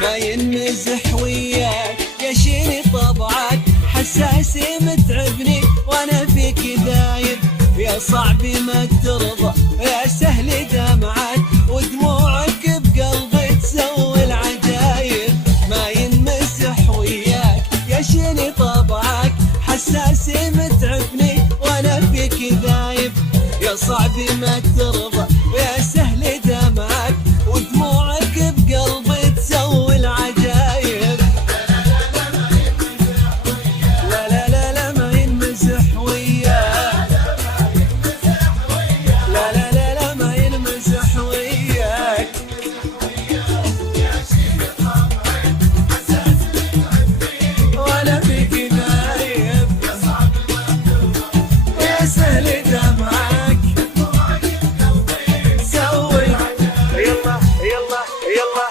ما ينمزح وياك يا شيني طبعك حساسي متعبني وانا فيك دايب، يا صعبي ما ترضى يا سهل دمعك ودموعك بقلبي تسوي العجايب. ما ينمزح وياك يا شيني طبعك حساسي متعبني وانا فيك دايب، يا صعبي ما ترضى يا سهل دمعك ودموعك بقلبي تسوي العجايب. لا لا لا لا ما ينمزح وياك، لا لا لا لا ما ينمزح وياك. وانا فيك دايب يا سهل دمعك سوي. يلا يلا يلا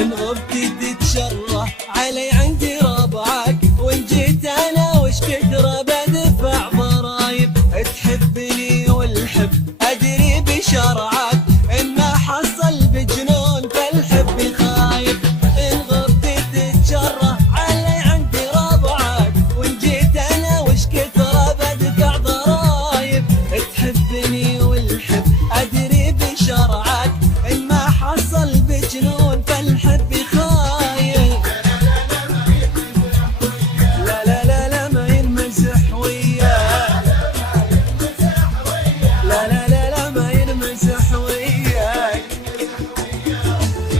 ان غبتي تتشرح علي عندي ربعك، وان جيت انا وش كثر بدفع ضرايب. تحبني والحب ادري بشرعك، ان ما حصل بجنون فالحب خايب. ان غبتي تتشرح علي عندي ربعك، وان جيت انا وش كثر بدفع ضرايب. تحبني والحب ادري بشرعك، ان ما حصل بجنون فالحب خايب. لا لا لا لا ما ينمزح وياك، لا لا لا لا ما ينمزح وياك.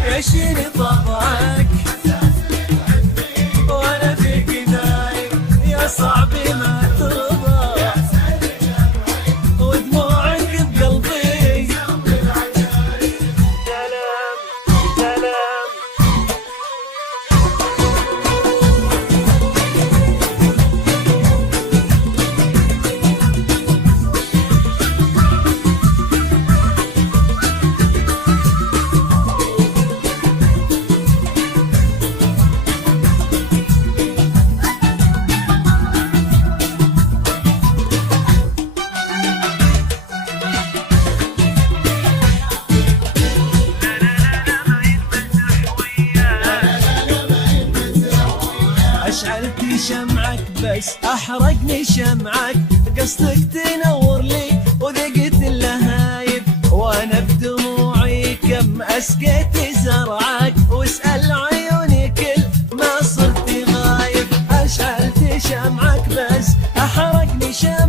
يا شيني طبعك وانا فيك دايب، يا صعبي ما ترضى ودموعك بقلبي. سلام سلام أشعلتي شمعك بس أحرقني شمعك، قصدك تنور لي وذقت اللهايب. وأنا بدموعي كم أسقيت زرعك، واسأل عيوني كل ما صرت غايب. أشعلتي شمعك بس أحرقني شمعك